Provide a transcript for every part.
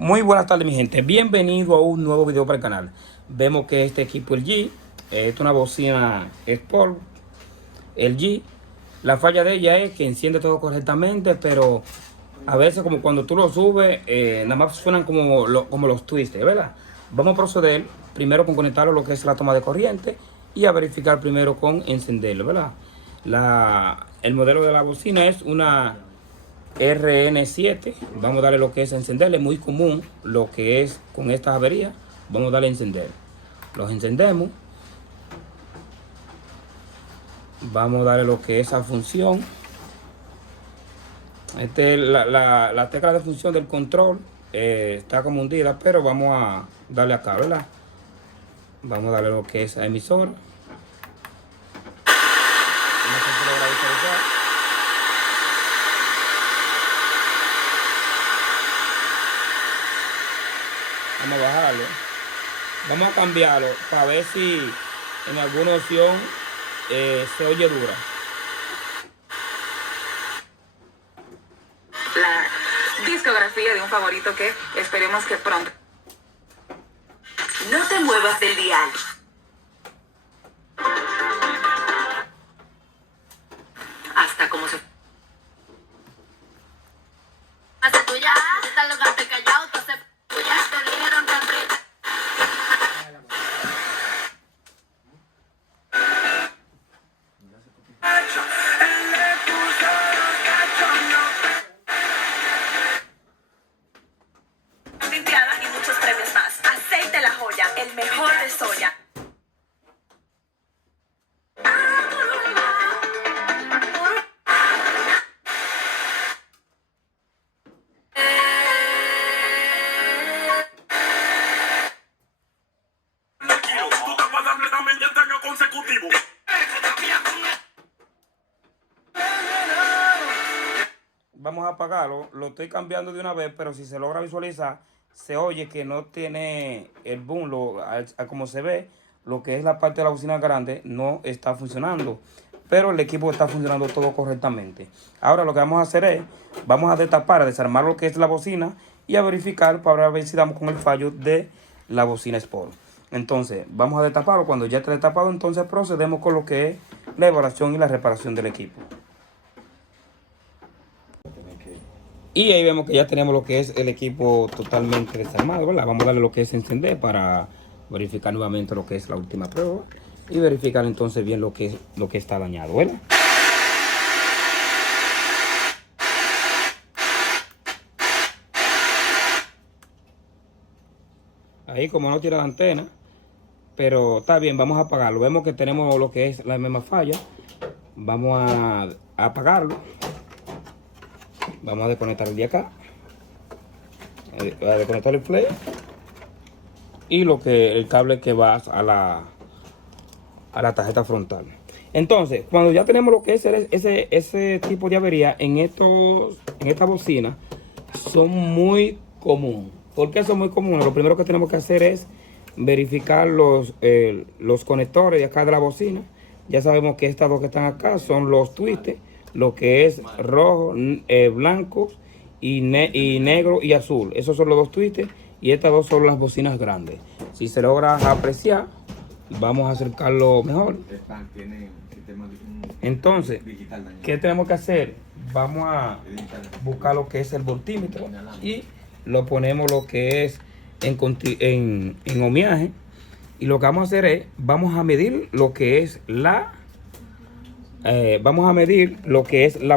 Muy buenas tardes mi gente, bienvenido a un nuevo video para el canal. Vemos que este equipo LG es una bocina Sport LG. La falla de ella es que enciende todo correctamente, pero a veces como cuando tú lo subes, nada más suenan como los twisters, ¿verdad? Vamos a proceder primero con conectarlo a lo que es la toma de corriente y a verificar primero con encenderlo, ¿verdad? El modelo de la bocina es una RN7. Vamos a darle lo que es a encenderle, muy común lo que es con estas averías. Vamos a darle a encender, los encendemos, vamos a darle lo que es a función. La tecla de función del control está como hundida, pero vamos a darle acá, ¿verdad? Vamos a darle lo que es a emisor. No sé si logra visualizar. Vamos a bajarlo. Vamos a cambiarlo para ver si en alguna opción se oye dura. La discografía de un favorito que esperemos que pronto. No te muevas del dial. Hasta como se... Hasta tú ya, estás lo que te callado, entonces ya te dijeron que aprieta. Limpiada y muchos premios más. Aceite La Joya, el mejor de soya. Vamos a apagarlo, lo estoy cambiando de una vez, pero si se logra visualizar, se oye que no tiene el boom, como se ve, lo que es la parte de la bocina grande no está funcionando, pero el equipo está funcionando todo correctamente. Ahora lo que vamos a hacer es, vamos a destapar, a desarmar lo que es la bocina y a verificar para ver si damos con el fallo de la bocina Sport. Entonces, vamos a destaparlo. Cuando ya esté destapado, entonces procedemos con lo que es la evaluación y la reparación del equipo. Y ahí vemos que ya tenemos lo que es el equipo totalmente desarmado, ¿verdad? Vamos a darle lo que es encender para verificar nuevamente lo que es la última prueba y verificar entonces bien lo que está dañado, ¿verdad? Ahí como no tiene la antena, pero está bien, vamos a apagarlo. Vemos que tenemos lo que es la misma falla. Vamos a apagarlo. Vamos a desconectar el de acá. A desconectar el play. Y el cable que va a la tarjeta frontal. Entonces, cuando ya tenemos lo que es ese tipo de avería en esta bocina, son muy comunes. ¿Por qué son muy comunes? Lo primero que tenemos que hacer es verificar los conectores de acá de la bocina. Ya sabemos que estas dos que están acá son los twisters, lo que es rojo, blanco y negro y azul. Esos son los dos twisters y estas dos son las bocinas grandes. Si se logra apreciar, vamos a acercarlo mejor. Entonces, ¿qué tenemos que hacer? Vamos a buscar lo que es el voltímetro y lo ponemos lo que es en ohmiaje. Y lo que vamos a hacer es, vamos a medir lo que es la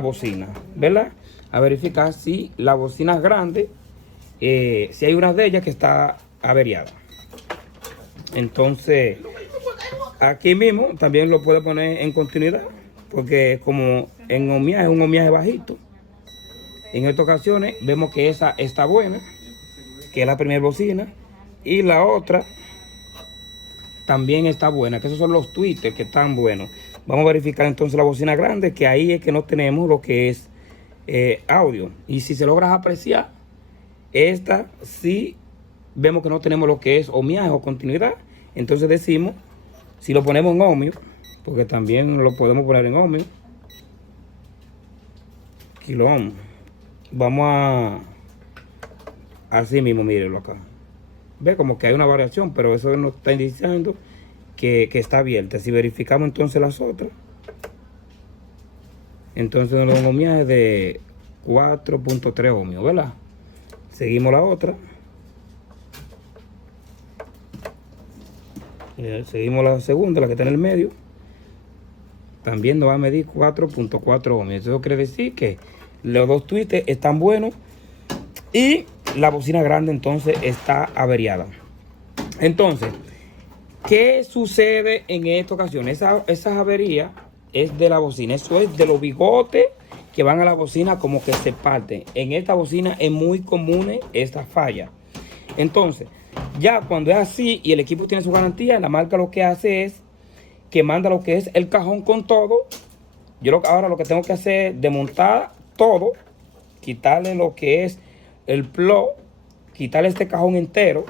bocina, ¿verdad? A verificar si la bocina es grande, si hay una de ellas que está averiada. Entonces, aquí mismo también lo puede poner en continuidad, porque como en ohmiaje es un ohmiaje bajito, en estas ocasiones vemos que esa está buena, que es la primera bocina, y la otra también está buena, que esos son los tweeters que están buenos. Vamos a verificar entonces la bocina grande, que ahí es que no tenemos lo que es audio. Y si se logra apreciar, esta sí vemos que no tenemos lo que es ohmiaje o continuidad. Entonces decimos, si lo ponemos en ohmio, porque también lo podemos poner en ohmio, kilo ohm, vamos Así mismo, mírenlo acá. Ve como que hay una variación, pero eso nos está indicando que está abierta. Si verificamos entonces las otras, entonces nos da un ohmiaje de 4.3 ohmios, ¿verdad? Seguimos la otra. Seguimos la segunda, la que está en el medio. También nos va a medir 4.4 ohmios. Eso quiere decir que los dos tweets están buenos y la bocina grande entonces está averiada. Entonces, ¿qué sucede en esta ocasión? Esa avería es de la bocina. Eso es de los bigotes que van a la bocina como que se parten. En esta bocina es muy común esta falla. Entonces, ya cuando es así y el equipo tiene su garantía, la marca lo que hace es que manda lo que es el cajón con todo. Ahora lo que tengo que hacer es desmontar todo, quitarle lo que es el plug, quitarle este cajón entero.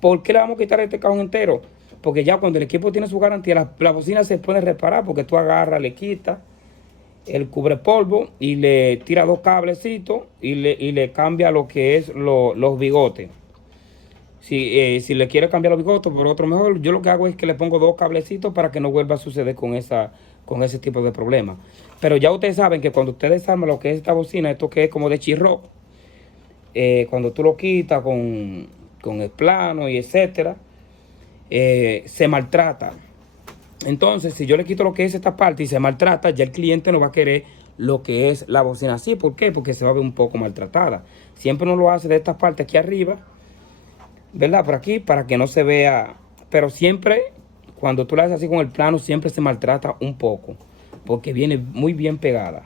¿Por qué le vamos a quitar este cajón entero? Porque ya cuando el equipo tiene su garantía, la bocina se puede reparar, porque tú agarras, le quitas el cubre polvo y le tira 2 cablecitos y le cambia lo que es los bigotes. Si le quiere cambiar los bigotes por otro mejor, yo lo que hago es que le pongo 2 cablecitos para que no vuelva a suceder con ese tipo de problemas. Pero ya ustedes saben que cuando ustedes desarman lo que es esta bocina, esto que es como de chirro, cuando tú lo quitas con el plano y etcétera, se maltrata. Entonces, si yo le quito lo que es esta parte y se maltrata, ya el cliente no va a querer lo que es la bocina así. ¿Por qué? Porque se va a ver un poco maltratada. Siempre uno lo hace de esta parte aquí arriba, ¿verdad? Por aquí, para que no se vea. Pero siempre, cuando tú la haces así con el plano, siempre se maltrata un poco, porque viene muy bien pegada.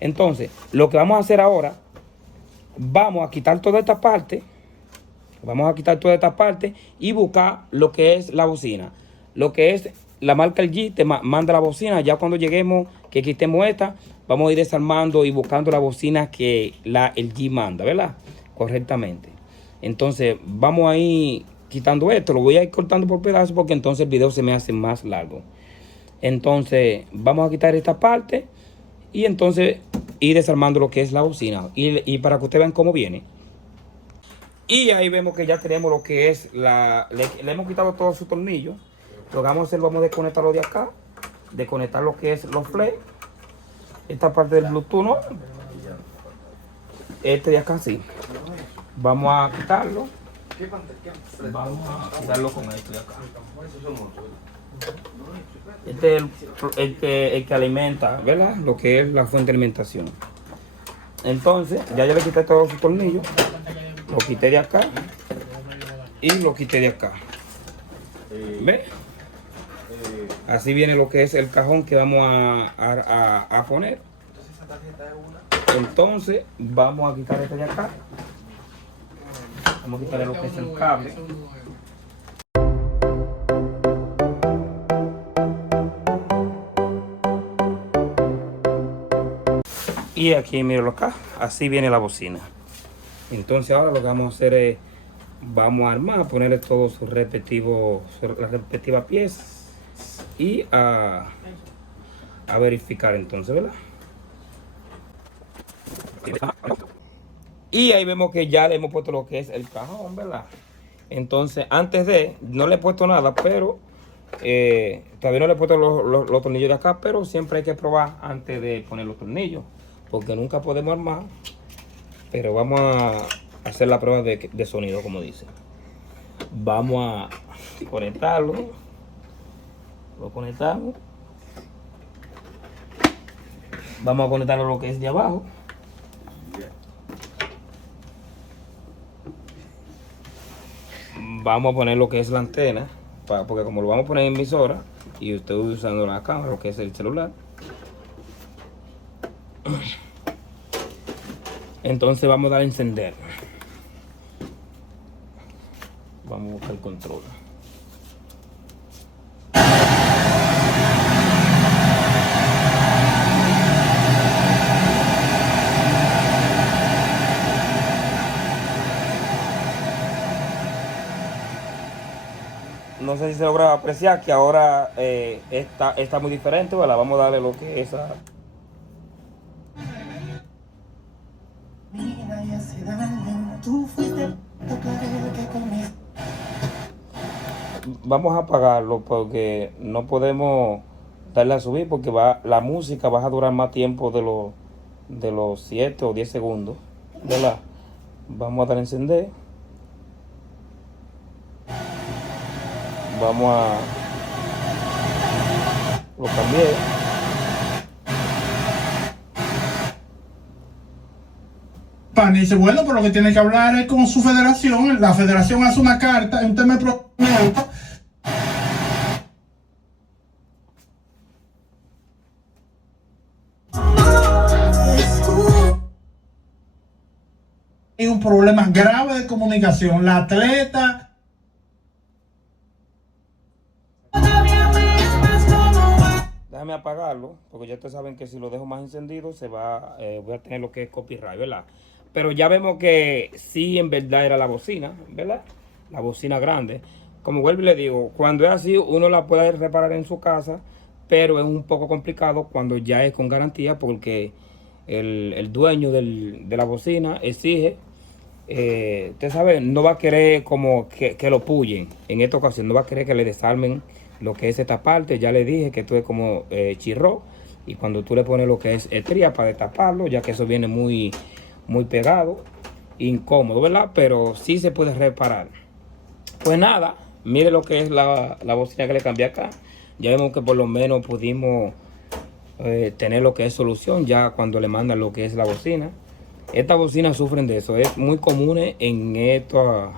Entonces, lo que vamos a hacer ahora, vamos a quitar toda esta parte. Y buscar lo que es la bocina. Lo que es la marca LG te manda la bocina. Ya cuando lleguemos, que quitemos esta, vamos a ir desarmando y buscando la bocina que la LG manda, ¿verdad? Correctamente. Entonces, vamos a ir quitando esto. Lo voy a ir cortando por pedazos porque entonces el video se me hace más largo. Entonces, vamos a quitar esta parte y entonces ir desarmando lo que es la bocina. Y para que ustedes vean cómo viene. Y ahí vemos que ya tenemos lo que es le hemos quitado todos sus tornillos. Lo que vamos a hacer, vamos a desconectarlo de acá. Desconectar lo que es los flares. Esta parte del Bluetooth, ¿no? Este de acá sí. Vamos a quitarlo. Vamos a quitarlo con esto de acá. Este es el que alimenta, ¿verdad? Lo que es la fuente de alimentación. Entonces, ya yo le quité todos sus tornillos. Lo quité de acá y lo quité de acá. ¿Ve? Así viene lo que es el cajón que vamos a poner. Entonces vamos a quitar este de acá. Vamos a quitarle lo que es el cable. Y aquí mírenlo acá. Así viene la bocina. Entonces ahora lo que vamos a hacer es, vamos a armar, ponerle todos sus respectivas piezas y a verificar entonces, ¿verdad? Y ahí vemos que ya le hemos puesto lo que es el cajón, ¿verdad? Entonces, no le he puesto nada, pero todavía no le he puesto los tornillos de acá, pero siempre hay que probar antes de poner los tornillos, porque nunca podemos armar. Pero vamos a hacer la prueba de sonido, como dice. Vamos a conectarlo. Lo conectamos. Vamos a conectarlo a lo que es de abajo. Vamos a poner lo que es la antena, porque como lo vamos a poner en emisora y estoy usando la cámara, lo que es el celular. Entonces vamos a dar a encender. Vamos a buscar el control. No sé si se logra apreciar que ahora está muy diferente, ¿verdad? Vamos a darle lo que es Vamos a apagarlo porque no podemos darle a subir porque la música va a durar más tiempo de los 7 o 10 segundos, ¿verdad? Vamos a dar a encender. Vamos a... Lo cambié. Pani dice, bueno, pero lo que tiene que hablar es con su federación. La federación hace una carta, un tema de procedimiento. Hay un problema grave de comunicación. La atleta... Déjame apagarlo, porque ya ustedes saben que si lo dejo más encendido voy a tener lo que es copyright, ¿verdad? Pero ya vemos que sí, en verdad era la bocina, ¿verdad? La bocina grande. Como vuelvo y le digo, cuando es así, uno la puede reparar en su casa, pero es un poco complicado cuando ya es con garantía, porque el dueño de la bocina exige, usted sabe, no va a querer como que lo pullen en esta ocasión, no va a querer que le desarmen lo que es esta parte. Ya le dije que esto es como chirró, y cuando tú le pones lo que es estría para destaparlo, ya que eso viene muy pegado, incómodo, ¿verdad? Pero sí se puede reparar. Pues nada, mire lo que es la bocina que le cambié acá. Ya vemos que por lo menos pudimos tener lo que es solución ya cuando le mandan lo que es la bocina. Estas bocinas sufren de eso, es muy común en esta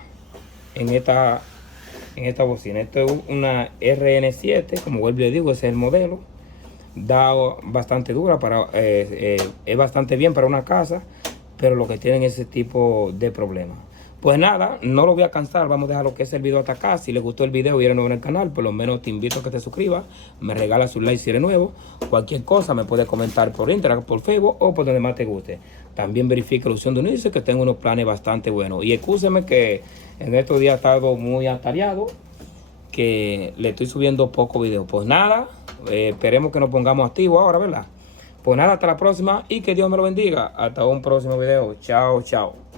bocina. Esto es una RN7, como vuelvo y le digo, ese es el modelo. Da bastante dura, es bastante bien para una casa, pero lo que tienen es ese tipo de problemas. Pues nada, no lo voy a cansar, vamos a dejar lo que es el video hasta acá. Si les gustó el video y eres nuevo en el canal, por lo menos te invito a que te suscribas, me regalas un like si eres nuevo. Cualquier cosa me puedes comentar por Instagram, por Facebook o por donde más te guste. También verifique la opción de unirse, que tengo unos planes bastante buenos. Y excúsenme que en estos días he estado muy atareado, que le estoy subiendo poco video. Pues nada, esperemos que nos pongamos activos ahora, ¿verdad? Pues nada, hasta la próxima y que Dios me lo bendiga. Hasta un próximo video. Chao, chao.